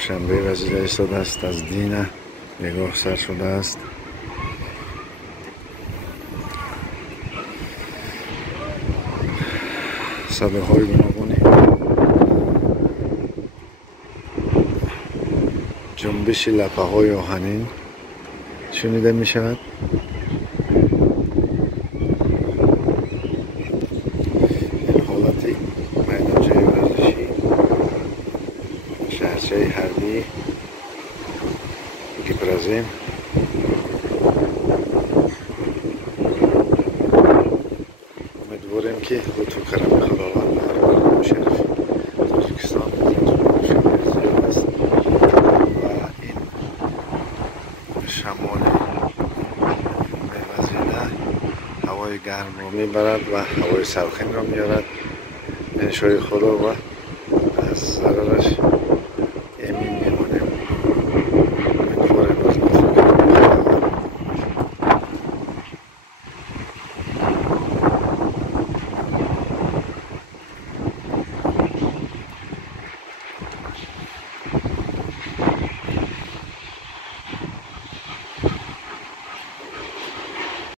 دوشنبه وزیر ایستاده است. از دین نگاه سر شده است. صداهای گوناگونی جنبش لپه های آهنین شنیده می شود. این حالتی میدانچه ورزشی شهرچه حربی گیبرازیم امیدواریم که لطف و کرم خداوند بر مردم شریف تاجیکستان زیاد است و این شمال وزیده هوای گرم را میبرد و هوای سرخین را میارد. انشای خدا و از ضررش